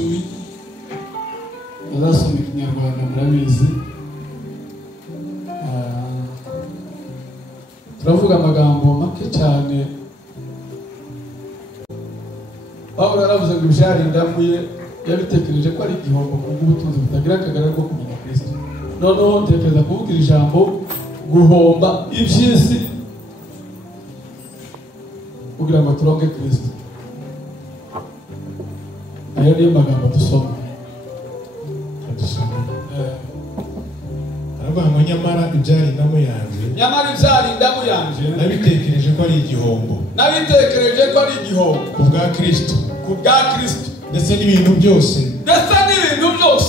10 bazasoma ikinyarwanda murabizi. Turavuga amagambo make cyane. Pawulo yaravuze ngo ibyari ndamuye yabitekereje ko ari igihombo kubw'ubutunzi butagira akagara ko kumenya Kristo. Noneho ntekereza kuvuga ijambo guhomba iby'isi kugira ngo turonke Kristo. Ayo niyo magambo dusoma. Aravuga ngo nyamara ibyari ndamu yanjye, nabitekereje ko ari igihombo. Nabitekereje ko ari igihombo ku bwa Kristo. Ndetse n'ibintu byose.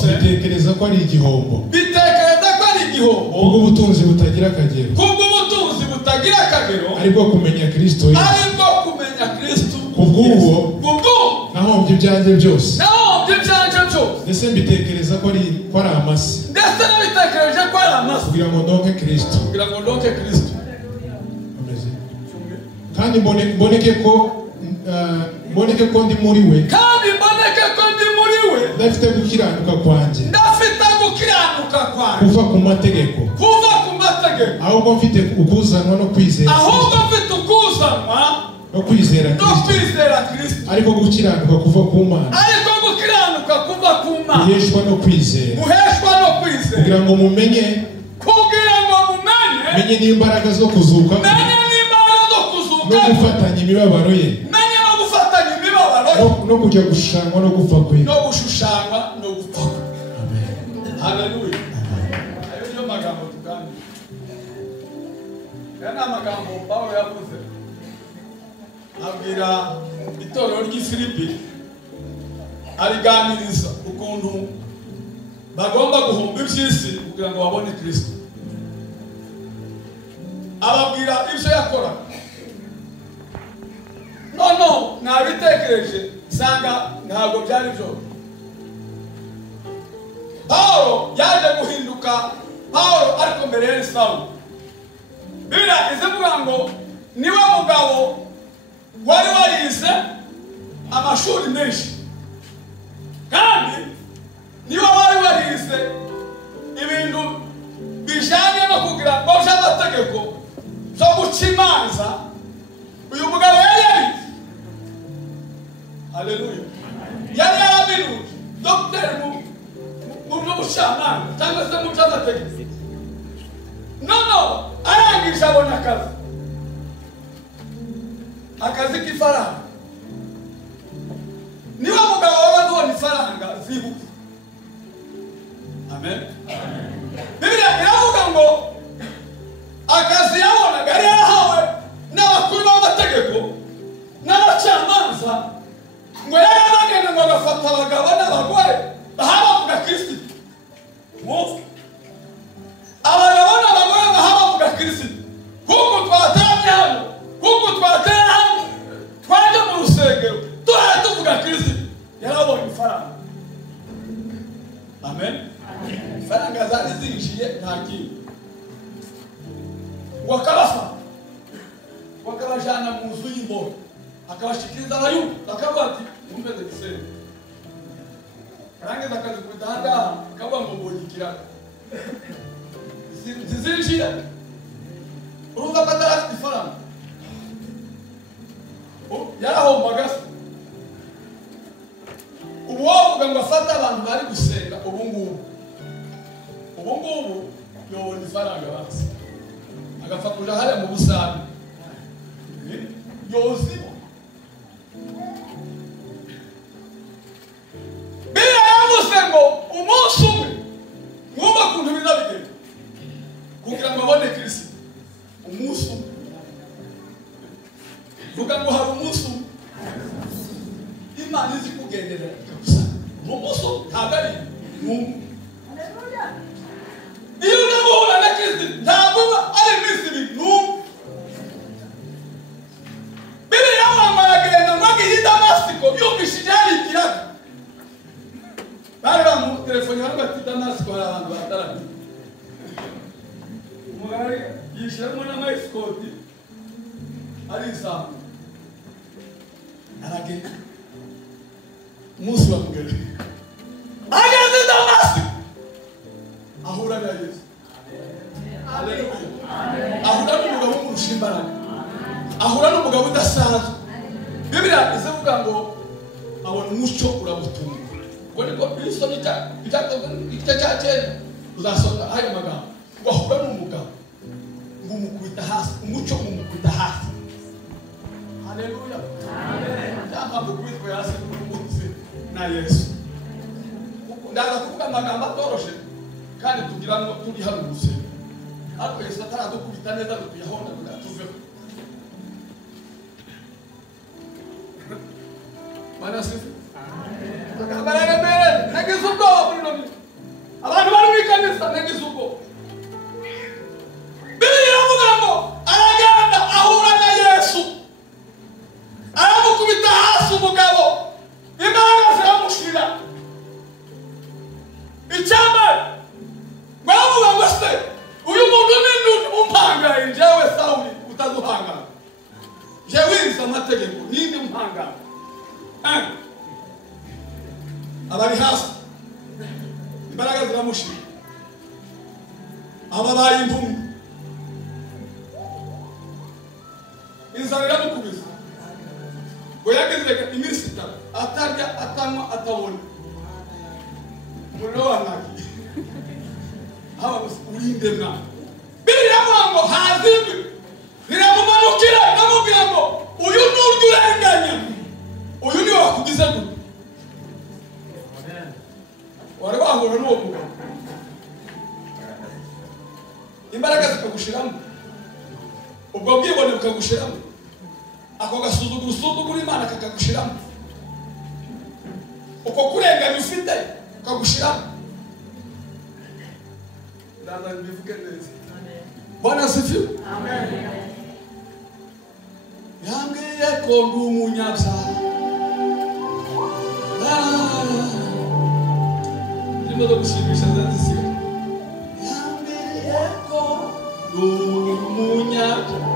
Bitekereza ko ari igihombo. Kubw'ubutunzi butagira akagero. Aribwo kumenya Kristo. Kubw'uwo nahombye ibyanjye byose. Ndetse mbitekereza ko ari amasi. Kugira ngo ndonke Kristo. Kandi mboneke ko ndi muri we. Ndafite gukiranuka kwanjye. Kuva ku mategeko. Ahubwo mfite ukuzanwa no kwizera. No kwizera Kristo. Ariko gukiranuka kuva ku Mana. Guheshwa no kwizera. Kugira ngo mumenye. Menye n'imbaraga zo kuzuka. No gufatanya imibabaro ye. No kujya gushushanywa no gupfa kwe. Amen. Haleluya. Ayo niyo magambo tugani. Yana magambo Pawulo yavuze. Abwira itorero ry'Ifilipi ariganiriza ukuntu bagomba guhomba iby'isi kugira ngo babone Kristo. Ababwira ibyo yakora. No, nabitekereje sanga ntabwo byari byo. Paulo yaje guhinduka Paulo ariko mbere ya Saulo. Bira izevuga ngo niwe mugabo wari warize amashuri menshi. Kandi niwe wari warize ibintu bijanye no kugira ngo by'amategeko zo guca imanza. Uyu mugabo yari yarize. Haleluya. Yari yarabinuye. Dr. mu by'ubucamanza cyangwa se mu by'amategeko. Arangije abona akazi k'ifaranga. Niwe mugabo wabona ifaranga zihuta. Amen. Biblia iravuga ngo akazi yabonaga yari yahawe n'abakuru b'amategeko n'abacamanza, ngo yari yaragenda ngo agafata abagabo n'abagore bahabavuga Kristo. Abagabo n'abagore bahabavuga Kristo. Kuko twateranye hano, twaje mu rusengero turaye tuvuga Kristo. Yarabonye ifaranga. Amen. Ifaranga zari zinjiye nta kintu. Wakabajana mu nzu y'imbohe, akabashikiriza abayuda, akavuga ati mumeze gisenge. Arangeza akazi kudahanga, akavuga ngo mbonyikira. Zinjiye. Urumva batara afite ifaranga. Yarahombaga se. Ubu wavuga ngo afata abantu bari gusenga ubu ngubu yobona ifaranga basi. Agafata kuja hariya mu busani. Yozibo. Biblia yavuze ngo umunsi umwe mwumva kuntu bizabigenda kugira ngo abone Kristo. Umunsi umwe. Vuga ngo hari umunsi umwe Imana izi kugendera ikagusa. Umunsi ntabwo ari Mungu. Iyo unabona na Kristo ntabwo ari Kristo n'umwe. Biblia yamagana mwagi Damasiko yumvishije hari ikirago. Bari bamu telefone bati Damasiko hari abantu bataranye. Umugari yishiramo n'amayisikoti ari isaha. Aragenda. umunsi wa mbere ageze i Damasiko ahura na Yesu. Haleluya. Ahura n'umugabo w'umurusha imbaraga, ahura n'umugabo udasanzwe. Bibiliya ivuga ngo abona umucyo uramutunga. Ngo niko bisomye igice cya cyenda uzasoma ayo magambo ngo ahura n'umugabo ngo umukubita hasi, umucyo umukubita hasi. Haleluya. Cyangwa mukubitwe hasi n'umunsi na Yesu. Ndaza kuvuga amagambo atoroshe kandi tugira ngo turi hano gusa. Ariko Yesu ataradukubita neza tuyahonda tugatuveho. Mana sifi. Akabaraga mbere nagize ubwoba muri none. Abantu bari mu kanisa nagize ubwoba. Bibiliya iravuga ngo aragenda ahura na Yesu. Aramukubita hasi umugabo. Imbaraga ziramushira. Icyamba bavuga ngo se uyu muntu ni umpangaye njyewe Sawuli utazuhangana. Jewe nzi amategeko nindi umpangaye. Abari hasi imbaraga ziramushira. Ababaye impumyi inzara iramukubise ngo yageze iminsi itatu atarya atanywa atabona. Umuriro wanaki haba urinde mwana. Bibiliya ivuga ngo hazimbi riramumanukira iramubwira ngo uyu n'uryo urenganya, uyu niwe wakugize gute. Wari wahura n'uwo mugabo imbaraga zikagushiramo, ubwo bwibone bukagushiramo, ako gasuzugura Imana kakagushiramo, uko kurenganya ufite kagushiramo. Ndaza mbivuge neza. Bwana asifiwe. Amen. Yambwiye ko ndi umunyabyaha. Ndimo gushimisha zazisiga. Yambwiye ko ndi umunyabyaha.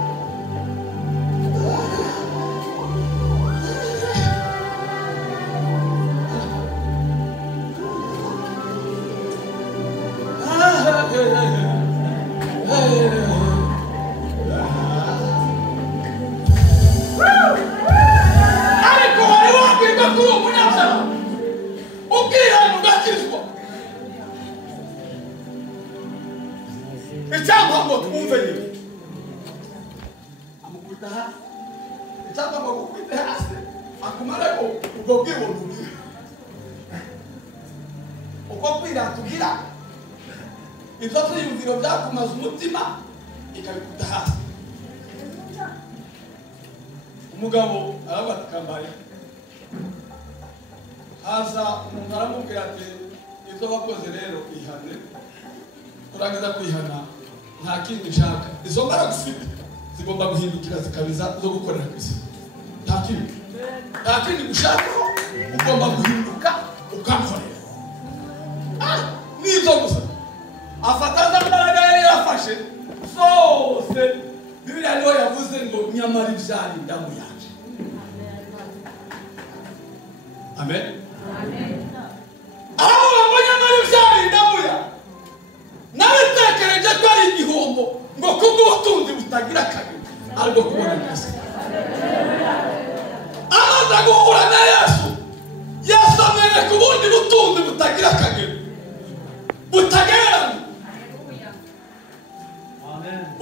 Umugabo arabakambaye haza umuntu aramubwira ati ibyo wakoze rero ihane, kurangiza kwihana nta kindi nshaka. Izo mbaraga ufite zigomba guhindukira zikabiza zo gukorera ku isi. Nta kindi gushaka, ugomba guhinduka ukamforera. Nizo gusa afata za mbaraga yari yafashe zose. Bibiliya niho yavuze ngo nyamara ibyari indamu yaje. Amen. Aho ngo nyamara ibyari indamu yaje, nabitekereje ko ari igihombo ngo kubw'ubutunzi butagira kabiri ariko kubona neza. Amaze guhura na Yesu, Yesu amwereka ubundi butunzi butagira kabiri, butagereranywa,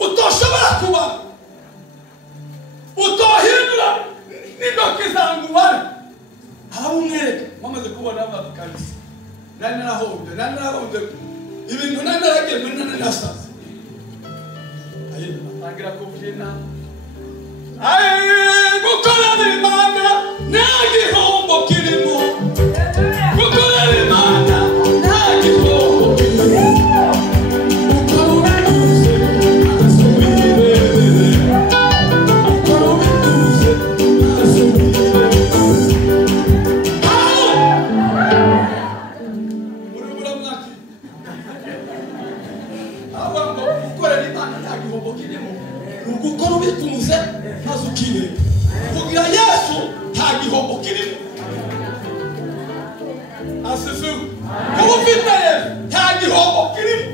utoshobora kuba, utohindura n'intoki zangu ubare. Aramumwereka bamaze kubona abakanisa. Nari narahombye ibintu nari naragiye muri nasaze. Atangira kubyina gukorera Imana nta gihombo kirimo, gukorera Imana nta gihombo kirimo. Gukora ubitunze maze ukireba. asifiwe. Kuba ufite Yesu nta gihombo kirimo.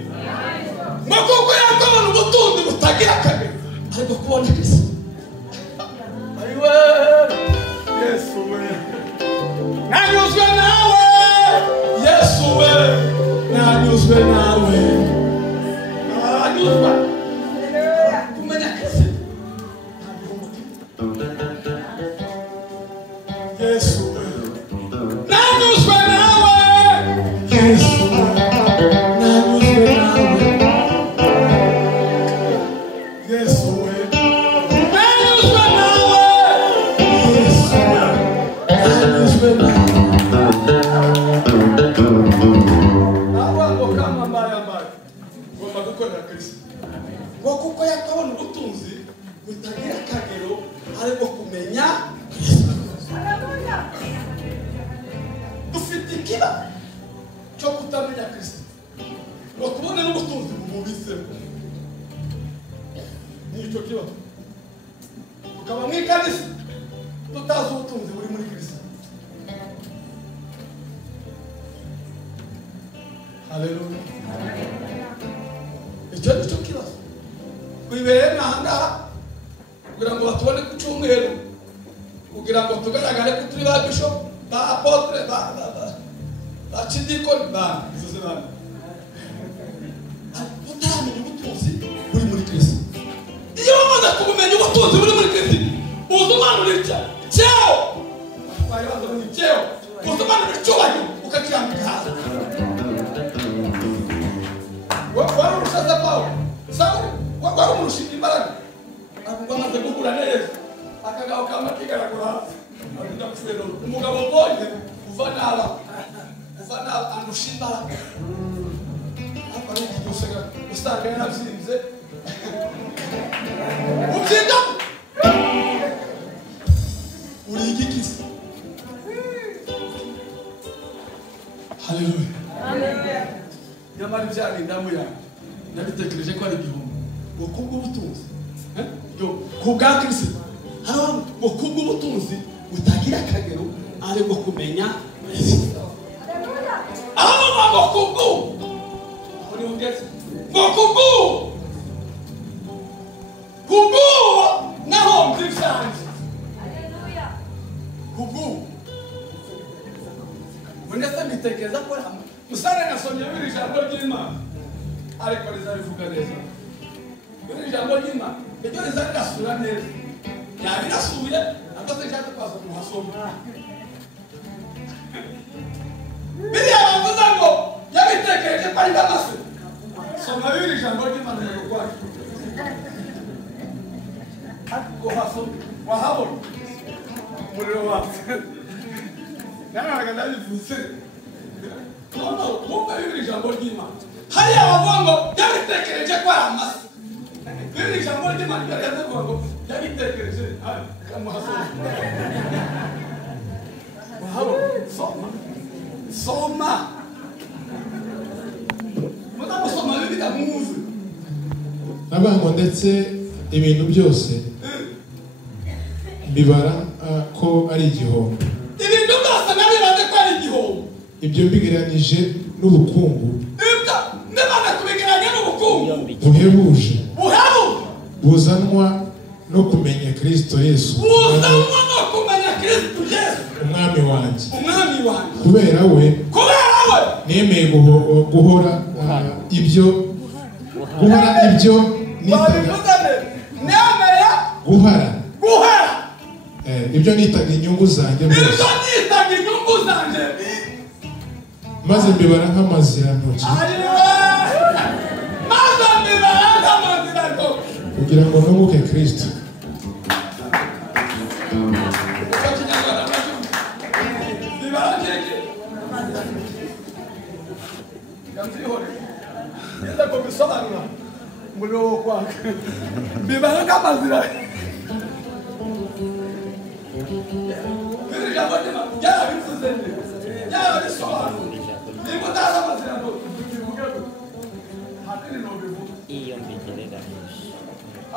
Kuko yakabona ubutunzi butagira akagero ariko kubona Kristo. Ayiwe Yesu we nanyuzwe nawe, Yesu we nanyuzwe nawe, nanyuzwe kumenya Kristo. Yesu we nanyuzwe nawe, Yesu we nanyuzwe nawe, Yesu we nanyuzwe nawe, Yesu we nanyuzwe nawe. Abantu kama mbaya ngomba gukorera Kristo. Ngo kuko yakabona ubutunzi butagira akagero ariko kumenya Kristo. Dufite ikibazo cyo kutamenya Kristo. Ngo tubone n'ubutunzi bumubitsemo. Nicyo kibazo. Tukaba mu ikanisa tutazi ubutunzi buri muri Kristo. Haleluya. Icyo nicyo kibazo. Kwibereye n'ahangaha kugira ngo batubone ku cyumweru, kugira ngo tugaragare ko turi ba bishop, ba apotre, ba chidikoni, ba izo zibana. Tutamenya ubutunzi buri muri Kristo. Iyo wamaze kumenya ubutunzi buri muri Kristo, uzumanura cyeo. Bari bazanye cyeo. Uzumanura cyubahiro ukakiyambika hasi. Wari urushaza Paulo. Sabe? Wari umurushika imbaraga. Akubwa amaze guhura neza. Akagaho kama kigaragura hasi. Akajya kufero. Umugabo mbonye uva naba andusha imbaraga. Apa ni kidusega. Usanga yarabyimbye. Ubyinda. Uri igikisi. Haleluya. Haleluya. Nyamara ibyari indamu yanjye nabitekereje ko ari igihombo. Ngo kubw'ubutunzi kubwa Kristo hano ngo kubw'ubutunzi butagira akagero ariko kumenya Kristo. Aho ngo kubwo uri ungeze ngo kubwo naho mbyifanje. Haleluya. Kubwo Munesa mitekereza ko musare nasomye biri jambo ry'Imana ariko rizarivuga neza. Biri jambo ry'Imana ibyo rizarasura neza. Yabirasuye akoze cyane kwazo muhasoma. Biri abavuza ngo yabitekereje ko ari ndamase. Soma biri jambo ry'Imana mu rwanda. Ariko hasoma wahabona umuriro wawe. Naraga ndabivuze. Nono kumva bibiri jambo ry'Imana. Hari abavuga ngo yabitekereje ko ari amase. Bibiri jambo ry'Imana yaravuga ngo yabitekereje kamuhasoma. Wahabona soma. Mudamusoma bibiri amuzi. Nabango ndetse ibintu byose bibara ko ari igihombo. Ibintu byose nabibaze ko ari igihombo. Ibyo mbigeranije n'ubukungu. Ibyo ndabana kubigeranya n'ubukungu. Buhebuje. Buzanwa no kumenya Kristo Yesu. Buzanwa no kumenya Kristo Yesu. Umwami wanjye. Umwami wanjye. Kubera we. Nemeye guhora ibyo nitaga. Guhara. Ibyo nitaga inyungu zanjye byose. Maze mbibara nk'amazirantoki. Kugira ngo nunguke Kristo.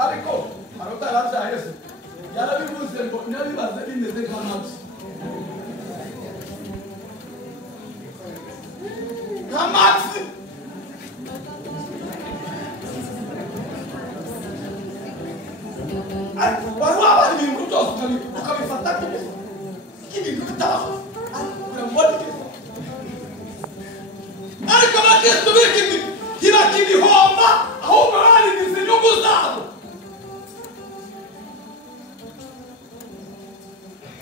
Ariko arotaraza Yesu yarabivuze ngo nabibaze bimeze nk'amazi nka Maxi wari wabara ibintu byose ukabifata nk'ibintu bitaho ariko abakristo b'iki ntibakibihomba ahubwo barimize inyungu zabo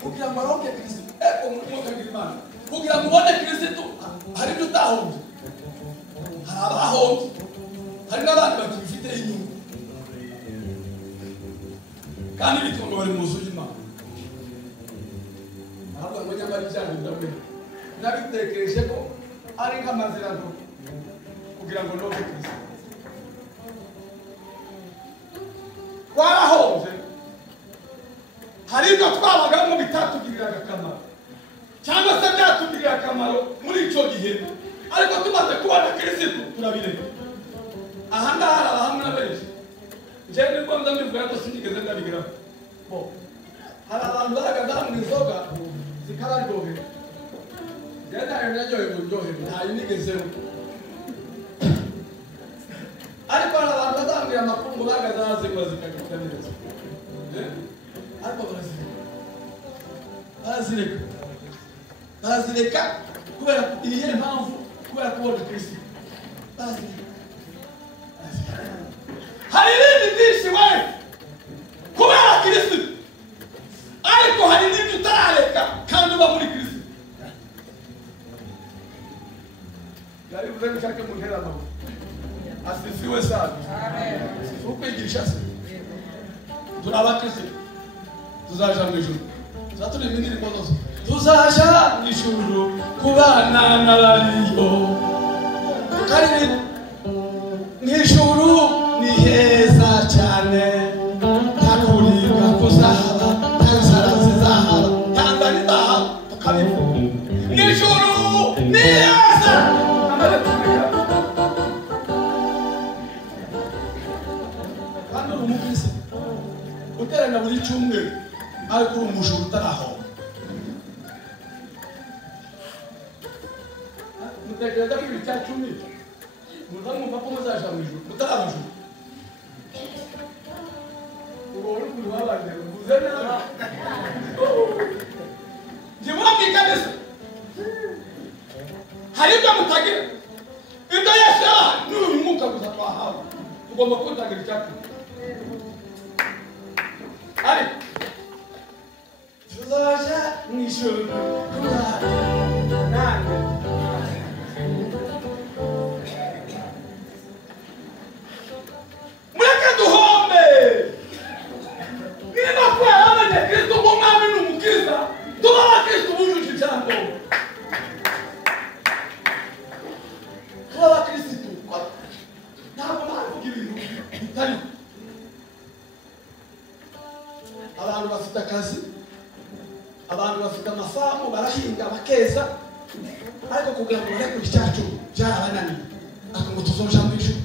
kugira ngo baronke Kristo mukagira Imana kugira ngo ubone Kristo hari ibyo utahombye hari abahombye hari n'abandi bakibifite inyungu kandi bituma bari mu nzu y'Imana ntabwo ngo nyamara ibyaha ndabwe nabitekereje ko ari nk'amazirano kugira ngo nobe Kristo twarahombye hari ibyo twabagamo bitatugiriraga akamaro cyangwa se byatugirira akamaro muri icyo gihe ariko tumaze kubona Kristo turabireka aha ngaha hari abahamya benshi njyewe nibwo ndambivuga ko sinigeze ndabigeraho hari abantu bahagaze mu inzoga zikabaryohera njyewe ntayo naryohewe uryohewe ntayo nigezeho ariko hari abantu bazambwira amakuru bahagaze hasi ngo zikagenda neza ariko barazireka kubera iyihe mpamvu kubera kubona Kristo barazireka hari ibindi byinshi we kubera Kristo ariko hari n'ibyo utarareka kandi uba muri Kristo yari uvuze nshake mu ntera amaboko asifiwe sana ukwigisha se turaba Kristo tuzaja mu ijuru tuzaturirimba indirimbo zose tuzaja mu ijuru kubana n'abariyo tukaririmba mw'ijuru ni heza cyane ntakuribwa kuzahaba ntanzara zizahaba ntanzara izahaba tukabivuga mw'ijuru ni heza kandi uri umukristo uterana buri cyumweru ariko uri umujura utarahomba mutekereza ko ibi cya cumi muzamwumva ko muzaja mu ijuru mutarabajura ubu uri kuri wabanje uvuze neza njye murabwika neza hari ibyo mutagira ibyo Yesu yabaha n'uyu mwuka gusa twahawe tugomba kutagira icyacu ariko tuzaja mu ijuru kubana nanjye mureke duhombe niba twayamenye Kristo nk'umwami n'umukiza tuba abakristo bujuje icyangombwa tuba abakristo ntabwo navuga ibintu bitari abantu bafite akazi abantu bafite amafamu barahinga bakeza ariko kugira ngo barekure icyacu byarabananiye ariko ngo tuzoja mu ijuru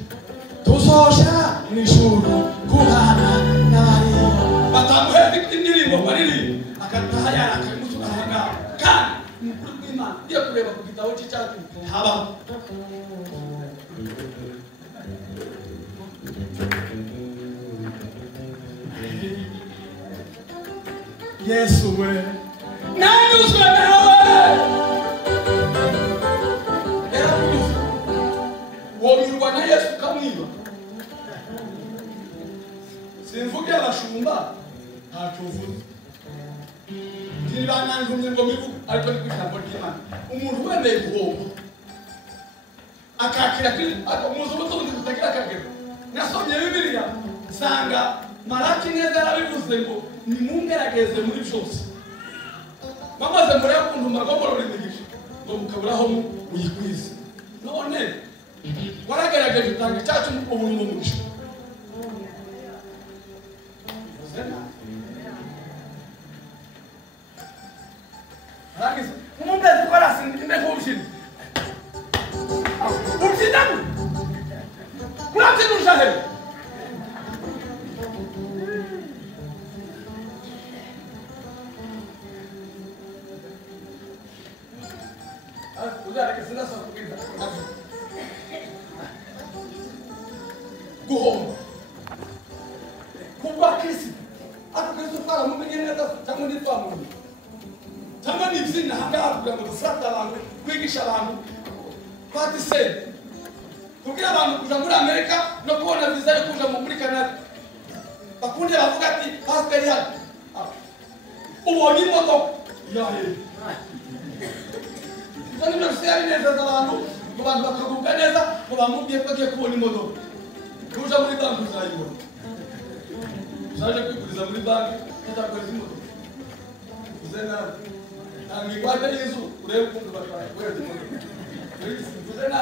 tuzoja mu ijuru kubana n'abariyo batamuhera indirimbo baririmba akataha yarakaye umutuka ahangaha kandi ni ukuri kw'Imana iyo kureba ku gitabo cy'icyacu habaho Yesu we nani uswanawe womirwa na Yesu kamwiba simvuge abashumba ntacyo uvuze ntibananjumye ngo mivuge ariko ni kw'ijambo ry'Imana umuntu wemeye guhomba akakira Kristo muzi ubutunzi butagira akagero nasomye Bibiliya nsanga Maraki neza yarabivuze ngo nimungerageze muri byose bamaze mureba ukuntu magomborora imigisha ngo mukaburaho muyikwize none waragaragaje utanga icyacu ubu ni umugisha aragize umubezi ko arasindinde nk'ubushini ubushinamu kurabyinusha he uzareke ndasa kubwira guhomba kuba Kristo akakristo fara mumenye neza cyangwa ni twamuntu cyangwa ni izina hangaha kugira ngo dufate abantu kwigisha abantu patiseni kubwira abantu kuja muri Amerika no kubona visa yo kuja muri Canada bakundi bavuga ati pasiteri hano ubonye imodoka yahe kandi byose ari neza abantu bakavuga neza ngo bamubwiye ko agiye kubona imodoka kuja muri banki uzayibona uzaje kwiguriza muri banki utakoze imodoka uzena angigwate Yesu urebe ukuntu bakora kwezi imodoka uzena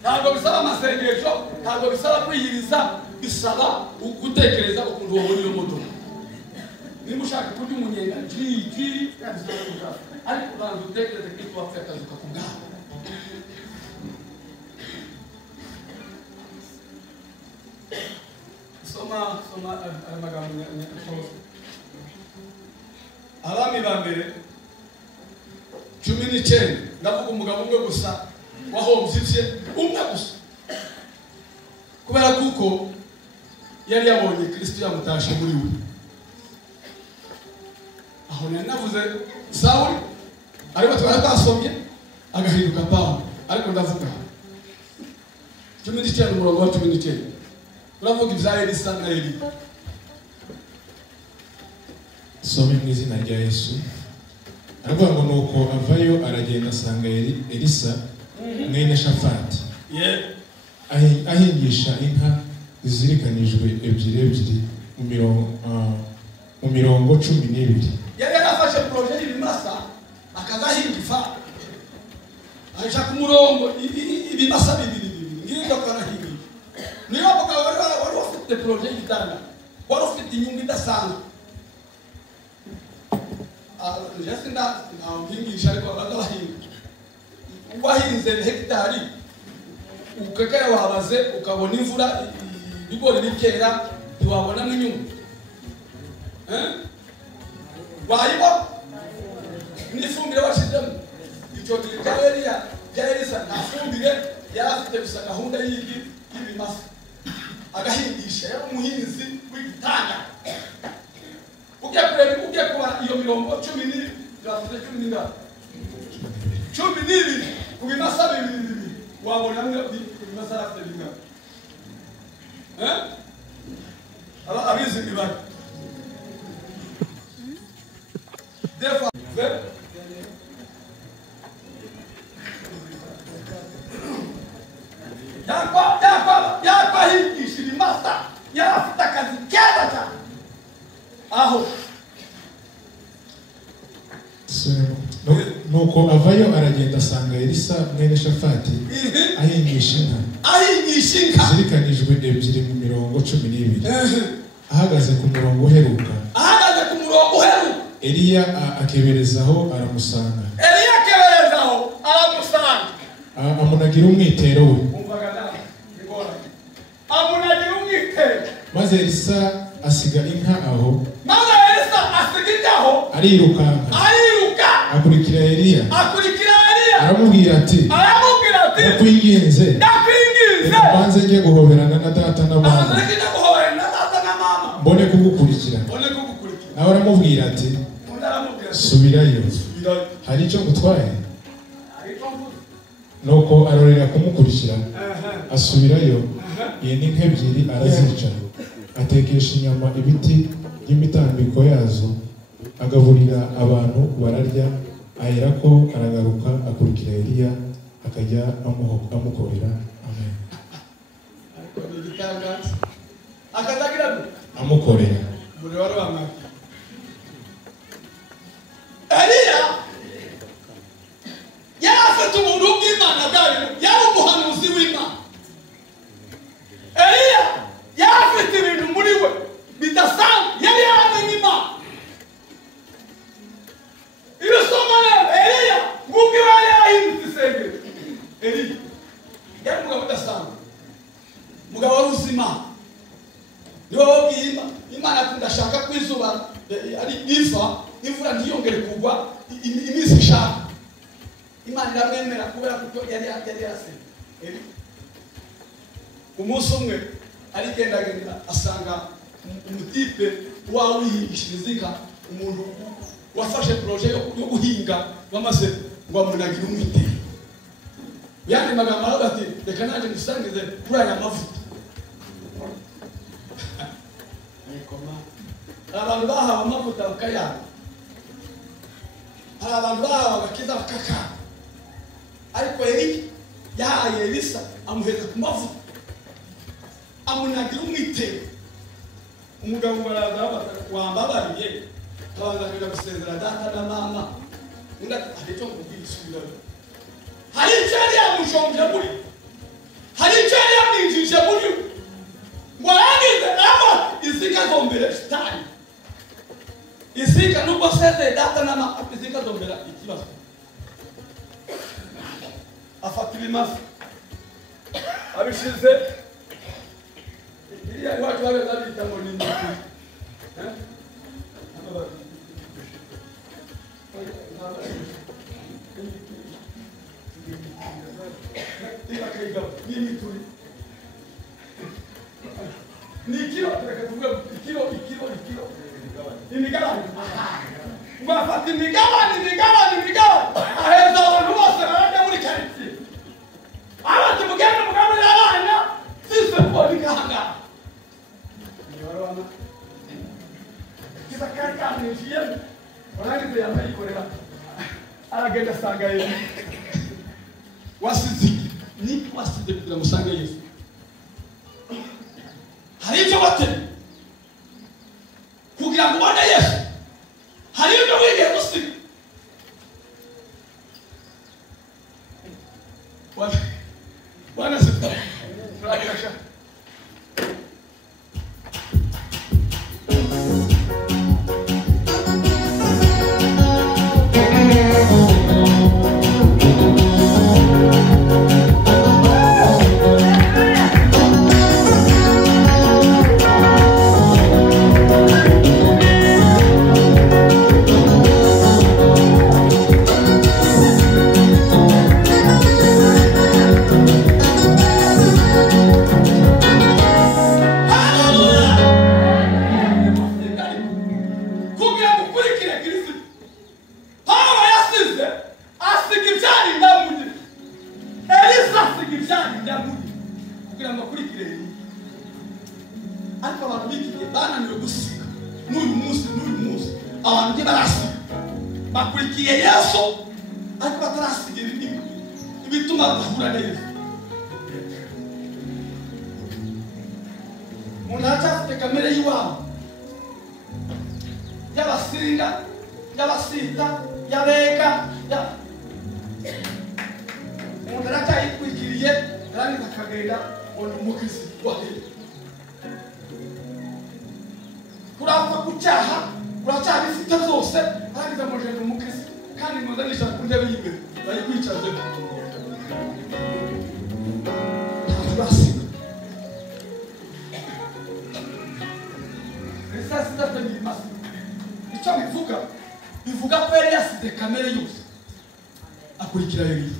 ntabwo bisaba amasengesho ntabwo bisaba kwiyiriza bisaba gutekereza ukuntu wabona iyo modoka niba ushaka kurya umunyenga ariko ubanza utekereze ko ito wapfuye akazi kakugana soma aya magambo nyakosha abami ba mbere 19 ndavuga umugabo umwe gusa wahombye umwe gusa kubera kuko yari yabonye Kristo yamutashe muri we aho navuze Sauli ariko twasomye agahinduka Pawulo ariko ndavuga 19 umurongo wa 19 uravuga ibya Elisa na Eliya some mu izina rya Yesu aravuga ngo nuko avayo aragenda asanga Elisa mwene Shafati ahingisha inka zizirikanijwe ebyiri mu mirongo 12 yari yarafashe projet y'ibimasa akazahingifa aje ku murongo ibimasa bibiri ngindo karahingi niyo bakaba wari ufite projet y'itanga wari ufite inyungu idasanzwe Jacinda ntahingisha ariko bagahinga wahinze hectare ukakaya wabaze ukabona imvura ibigori bikera ntiwabona n'inyungu wayibo n'ifumbire washizemo icyo cya Elisa nta fumbire yari afite gusa gahunda y'ibimasa agahingisha yari umuhinzi w'igitanga ugiye kuba iyo mirongo 10 ku bimasa bibiri wabona ibimasa afite bingana abizi ibara Therefore, yahingisha ibimasa yari afite akazi keza cyane aho nuko avayo aragenda asanga Elisa mwene Shafati ahingisha inka zirikanijwe ebyiri mu mirongo 12 ahagaze ku murongo uheruka Eliya akeberezaho aramusanga amunagira umwitero we maze Elisa asiga inka aho arirukanka akurikira Eliya aramubwira ati ndakwinginze banze ngiye guhoberana na data na mama mbone kugukurikira nawe aramubwira ati subirayo hari icyo gutwaye nuko arorera kumukurikira asubirayo yenda inka ebyiri arazica atekesha inyama ibiti by'imitambiko yazo agaburira abantu bararya aherako aragaruka akurikira Eliya akajya amukorera amen amukorera Eliya yari afite umuntu bw'Imana bwari yari umuhanuzi w'Imana Eliya yari afite ibintu muri we bidasanzwe yari yamenye Imana ibisoma neza Eliya ngubwo yari yahindutse isengero Eliya yari umugabo udasanzwe umugabo wari uzi Imana niwe wabwiye Imana ati ndashaka ko izuba ari iva imvura ntiyongere kugwa kugwa iminsi ishaka Imana iramwemera kubera kuko yari yase umunsi umwe arigendagenda asanga umutipe wawe yihishiriza inka umuntu wafashe projet yo guhinga bamaze ngo amunagire umwitero yandi magambo arabati reka naje ngusangize kuri aya mavuta abantu bahawe amavuta bakayana abantu bahawe agakiza bakaka ariko yahaye Elisa amuheza ku mavuta amunagira umwitero umugabo baraza wambabariye abanza kujya gusezera data na mama undi ati cyo kubwisubira hari icyo yari yamushonje muri hari icyo yari yamwinjije muri ngo yagize ama izika zombere shitani izika nubwo seze data na mama izika zombera ikibazo afata ibimazi abishize iriya watu wale zabita ngo ni nyuki imigabane bafata imigabane aheza abantu bose barajya muri karitsiye abati mugende mugaburira abana sise polinganga nibarabana kiza kari kamwishiye orangize yamayikorera aragenda asanga Yesu wasize kugira ngo usange Yesu hari ibyo bateye kugira ngo ubone Yesu hari ibyo wigiye gusiga Bwana sifa tunakasha bakurikiye Yesu ariko batarasigira ibituma bahura neza umuntu aracyafite kamere y'iwabo y'abasinga y'abasita y'abega umuntu aracyayitwikiriye yarangiza akagenda ngo ni umukristo wahe kurapfa ku cyaha uracyabifite zose arangiza mujende umukristo kandi muzanisha ku ntebe y'imbere bari kwicaze icyo bivuga ko yari yasize kamere yose akurikira Eliya.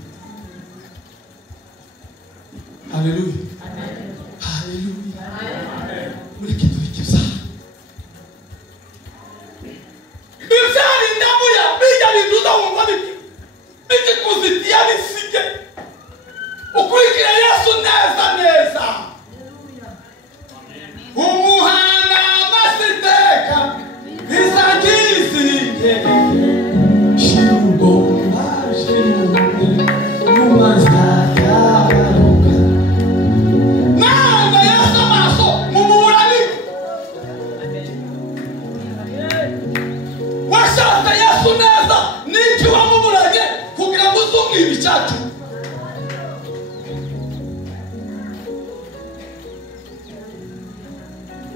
Haleluya, haleluya, muri kidukiza bizari ndamuya bija biduza wumva biti kuzitia bisike ukurikira Yesu neza neza. Umuhanga amasiteka izakizike shirugo ashirude umazaya baruka nawe Yesu maso mumurani washatse Yesu neza niki wamumuranye kugira ngo uzumwibe icyacu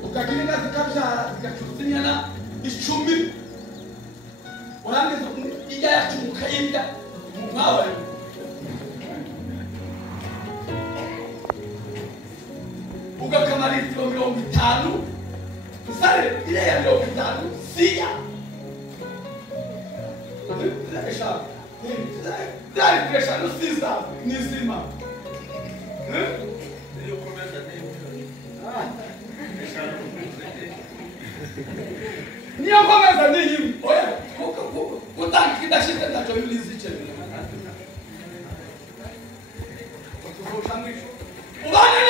ukagira zikabyara zigacutsinyana 10 urangiza ijya yacu mukayinda mwawe ugakamara 50 sare ile ya 50 siya Dari presha no sisa nizima. Niyo komeza niyimi. Oya, kutaki kidashite ndacho yuliziche. Ubane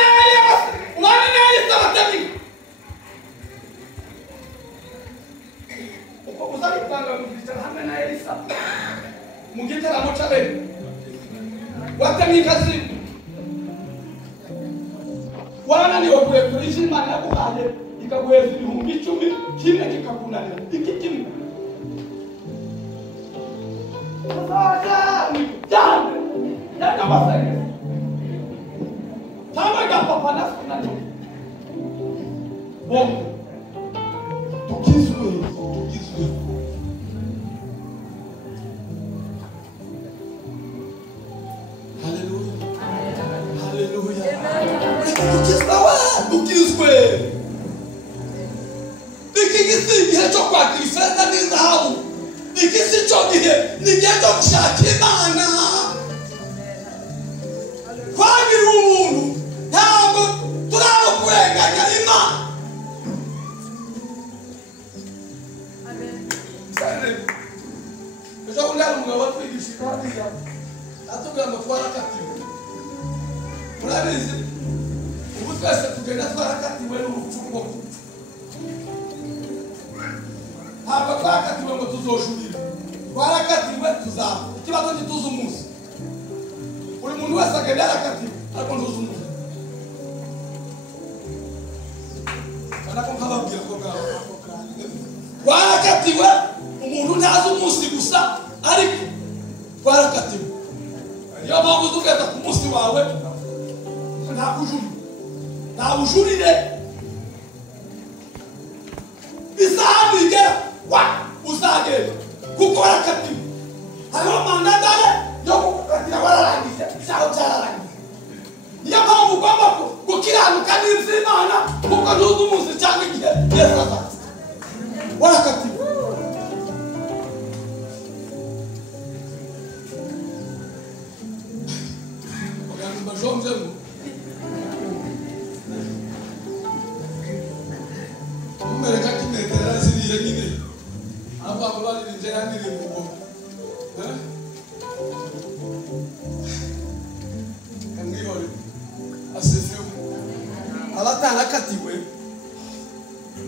naye sabatami. Uko uzali kupanga mukitara hamwe na Elisa. Mugitara mochabe. Watami kazi. Wana ni wakule Imana yakuhaye ikaguheza ibihumbi 10 kimwe kikakunanira. Iki kimwe. Jana. Jana masenge. Tama gapa na nyo. Bom. Tukizwe. Hallelujah. Tukizwe. Nikigisi gihe cyo kwakira ifeza n'izahabu. Nikisi cyo gihe nigihe cyo gushaka Imana. Kwagira umuntu ntabwo turaba kurenganya Imana. Amen. Ejo undara umugabo watwigishije hariya. Atubwira ngo twarakatiwe. Murabizi ubu twese tugenda twarakatiwe n'urupfu rwo gupfa. Ntabwo twarakatiwe ngo tuzoshurire. Twarakatiwe tuzapfa. Ikibazo ntituzi umunsi. Buri muntu wese agenda yarakatiwe ariko ntuzi umunsi. Kanako nkababwira ko twarakatiwe umuntu ntazi umunsi gusa ariko twarakatiwe. Iyo mpamvu uzugenda ku munsi wawe nta bujurire isaha nigera uzagenda kuko warakatiwe. Hariho mandadare yo kukatira wararangije cyaho cyararangije. Niyo mpamvu ugomba gukiranuka n'Imana kuko ntuzi umunsi cyangwa igihe Yesu azaza. Warakatiwe. Bajomzemo. Umereka kimetera ziriye nyine. Aba bari njera ndiri mugo. Kamwihore. Asefewe. Abatanakatiwe.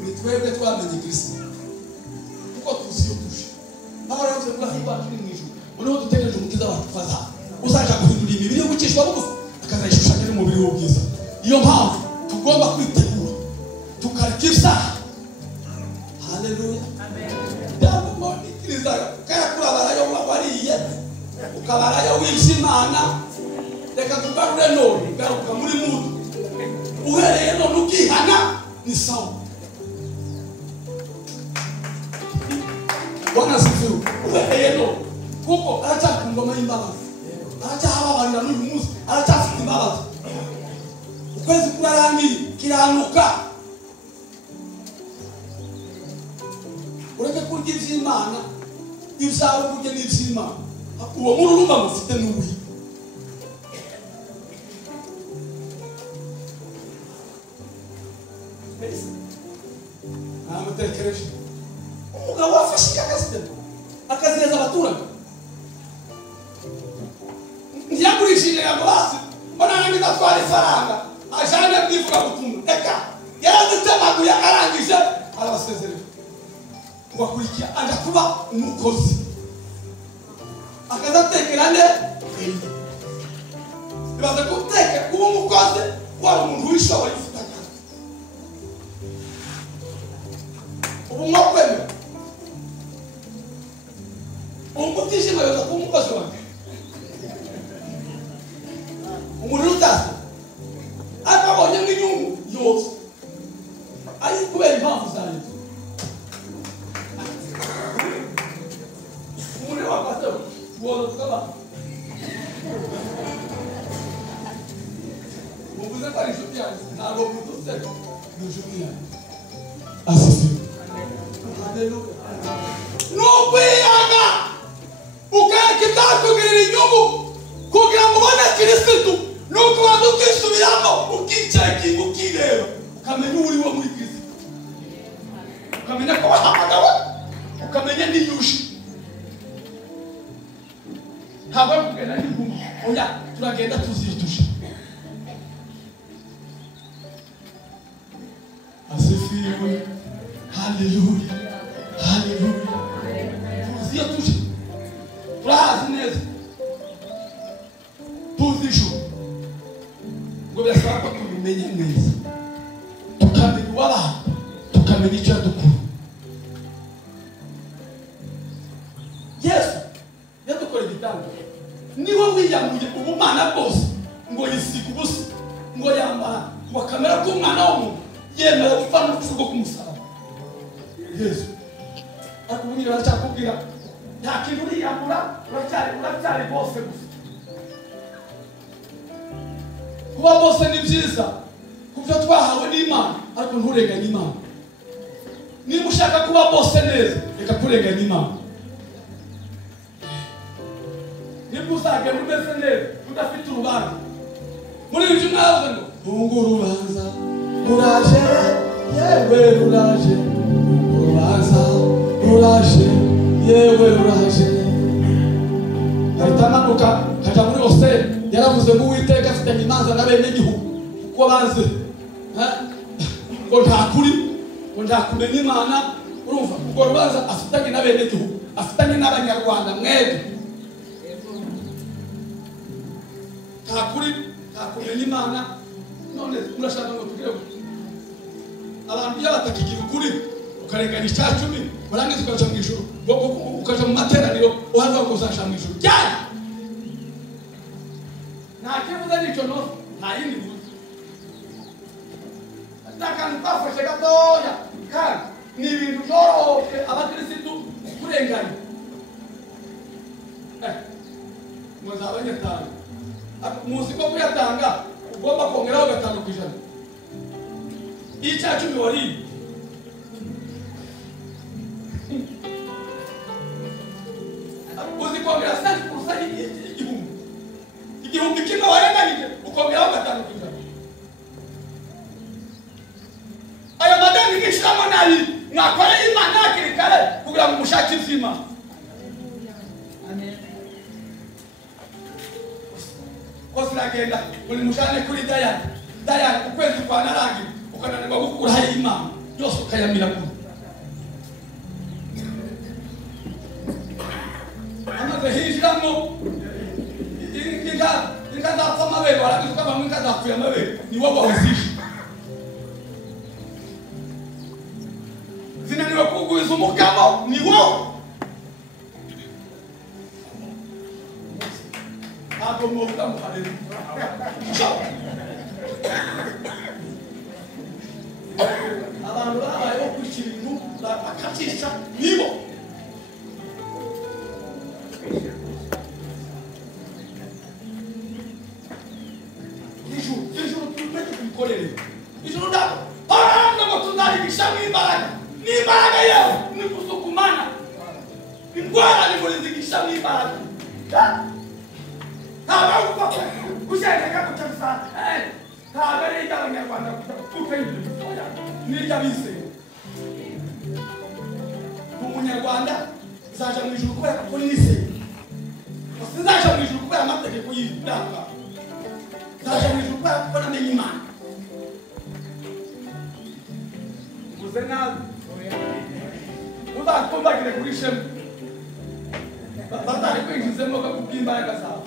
Nitwebwe twamenye Kristo. Kuko tuziyo tuje. Abaranze kwa turi mwijuru. Uno dutegereje umukiza wacu faza. Uzaje guhindura imibiri yo gukishwa bugufi. Akazayishushanya n'umubiri w'ubwiza. Iyo mpamvu tugomba kwitegura tukareka ibyaha. Haleluya. Ndabwo ikiriza kaya kurabarayo wabariye ukabarayo w'Imana. Reka tugarure none garuka muri mudu. Uhereye none ukihana ni sawa. Bwana sifiwe. Uhereye none kuko aracyakundwa n'imbabazi. Aracyahaba n'uyu munsi aracyafite imbabazi. Ukwezi kurarangiye kiranuka. Ureke kurya iby'Imana ibyawe kurya n'iby'Imana. Uwo mururumba mufite n'ubuyi. Namutekereje umugabo wafashe akazireza abaturage. Ntiyagurishije yagurasi mbona nandi gatwara ifaranga ajane kwivuga butumwa. Reka yarazitemaguye arangije arabasezerera wakurikiya anja kuba umukozi akazatekera nde ibaze guteka kuba umukozi wari umuntu wishoboye ufitanya ubu mwakwemera umutishima yoza kuba umukozi wanjye umuntu utazi akabonye n'inyungu yose ari kubera impamvu za leta. Umuntu wafata uwo tukaba muvuze ko ari inshuti yanjye ntabwo mututse ni inshuti yanjye. Asisi haleluya. N'ukwiyanga kirisitu nuko ukisubiramo ukicakinga ukireba ukamenya uri wo muri Kristo ukamenya ko wahamagawe ukamenya n'iyushi ntabwo kugenda n'inguma oya turagenda tuzitusha asifiwe haleluya haleluya tuzitusha turahazi neza tuzisho ngo birasaba ko tubimenye neza tukamenya uw'abantu tukamenya icyo dukora Yesu yadukora igitanda niwe wiyamuye ubumana bwose ngo yisiga ubusa ngo yambara ngo akamera k'umwana w'umuntu yemera gupfa n'urupfu rwo kumusaraba Yesu ariko ubu nyine baracyakubwira nta kintu uriyambura uracyari bose gusa kuba bose ni byiza kubyo twahawe n'Imana ariko nturenganye Imana niba ushaka kuba bose neza reka kurenganya Imana niba uzagenda umeze neza udafite urubanza muri ibyo mwavuze ngo hungu urubanza ruraje yewe ruraje urubanza ruraje yewe ruraje ahita amanuka kaja muri hose yaravuze ngo Uwiteka afitanye imanza na bene igihugu kuko banze ngo nta kuri ngo nta kumenya Imana urumva ubwo rubanza afitanye na bene igihugu afitanye n'abanyarwanda mwebwe nta kuri nta kumenya Imana none murashaka ngo tugire abantu iyo batakigira ukuri ukarenganya icya cumi barangiza ukaja mu ijuru ukaja mu materaniro uhaza ngo uzasha mu ijuru ryari nta kivuze n'icyo nose nta yindi vuze n'akantu kafashe gatoya kandi ni ibintu byoroshye abakirisitu kurenganya muzaba nyatanga muzi ko kuyatanga ugomba kongeraho 5%. Icya cumi wari uzi kongera 5% igihumbi kimwe warenganije ukongeraho 5%. Aya madeni n'ishamo nabi mwakoreye Imana hakiri kare kugira ngo mushake izima. Osiragenda uri mujane kuri Dayani ukwezi kwa narangi ukananirwa gukuraho Imana yose ukayamira kure amaze hijiramo inka zapfa amabere waragize ko bamwe inka zapfuye amabere ni wowe wazishe zinaniwe kugwiza umugabo ni wowe ntabwo mwovuga ngo haleluya abantu babayeho kwishyira ibintu bakacisha nibo ijuru tujye tubikorere ijuru ndabo ngo tuzarigisha n'imbaraga yawe ni gusukumana indwara ni kurizigisha n'imbaraga ntabwo gushaka gucamsa ntabwo ari iby'abanyarwanda kuko n'irya bizeye umunyarwanda zaja mu ijuru kubera ko nizeye zaja mu ijuru kubera amategeko y'indanga zaja mu ijuru kubera ko namenye Imana uze nabi uzakumbagire kuri shema batari kwinjizemo kubw'imbaraga zawe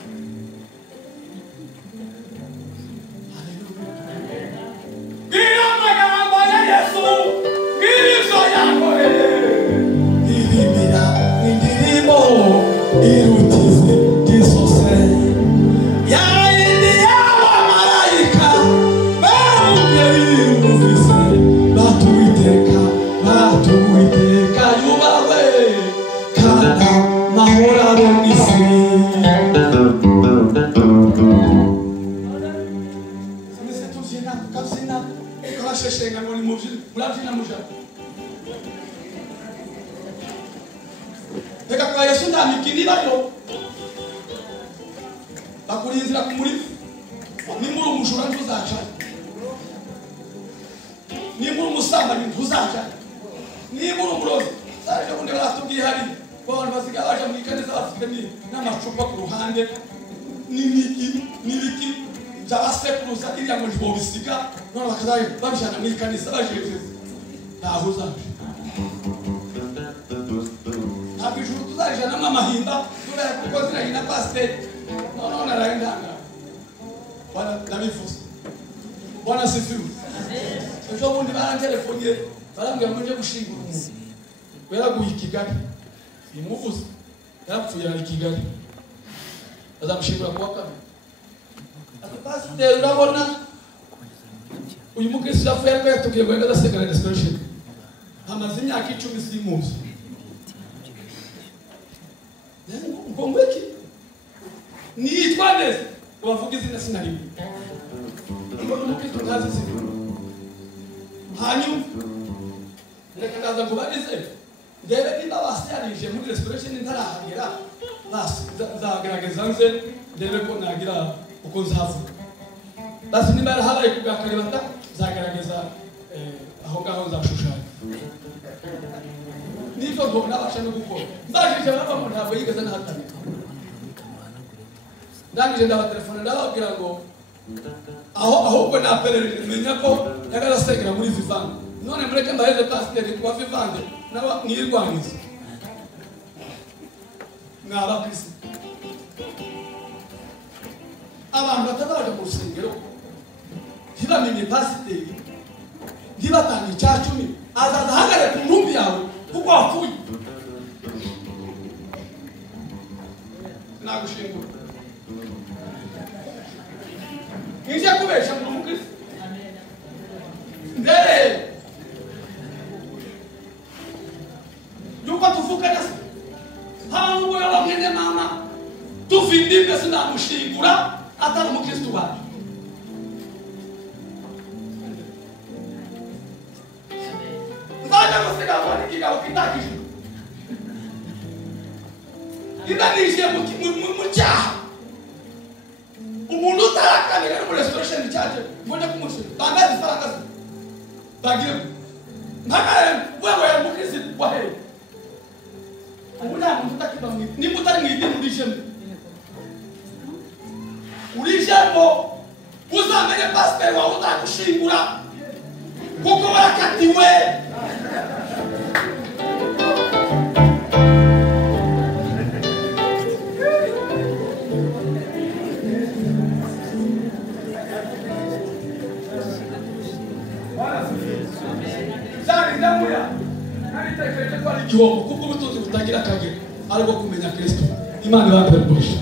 bakurinzira ku muri nimuri umushura ntuzaca nimuri umusambanyi ntuzaca nimuri umurozi zaje bundi baratubwiye hari abantu basigaye baje mu ikanisa bafite n'amacupa ku ruhande n'ibiki by'abasekuruza iriya ngo ntibobisiga none bakazaye babijana mu ikanisa bajejeje ntaho uzaje ntabwo ijuru tuzayijanamo amahimba kubera kuko ziranye na pasiteri noneho naraye ndanga ndabivuze bwana sifiwe ejo bundi barantelefoniye barambwira ngo nje gushingura umuntu yaraguye i Kigali imuvuze yarapfuye ari i Kigali bazamushingura kuwa kabiri ati pasiteri urabona uyu mukristo yapfuye ariko yatubwiye ngo yenda asengana restoration hamaze imyaka 10 simuzi ngo ngweki nitwa neza bavuga izina sinarimo ngo umukristo kazi se hanyuma reka ndaza ngo barize ndebe niba basarije muri restoration ntarahagera basi zagaragaza nze ndebe ko nagira uko nzavuga basi niba habaye kugakaribata zagaragaza aho ngaho nzashushanya niko ngo nabasha no gukora nzajije baba mu ntabwo yigeze nahatana ndangije ndabatelefona ndababwira ngo ahubwo naperereje menya ko yagarasegera muri vivande none mureke mbaheze pasiteri kwa vivande naba mwirwaniza mwaba kristo abantu batabaje mu rusengero ntibamenye pasiteri ntibatanga icyacumi azaza ahagare ku ntumbi yawe kuko wapfuye nagushingura nje kubesha mu mukristo mbere yuko tuvuka nasi hano ngo yabamene mama tufindimbe sinamushingura atari umukristo wacu nzaje gusiga abona ikigabo kitakije idanije mu cyaha umuntu utarakanira muri restoration cyaje mbone kumushinga bangazi farakazi bagiye mpakare wewe ya mukristo wahe ubuna muntu utakiba ni mutari ngidi muri jembe uri jambo uzamenye pastor wa utakushingura kuko barakatiwe igihombo kuko ubutunzi butagira akagera ariko kumenya Kristo Imana ibambe rwose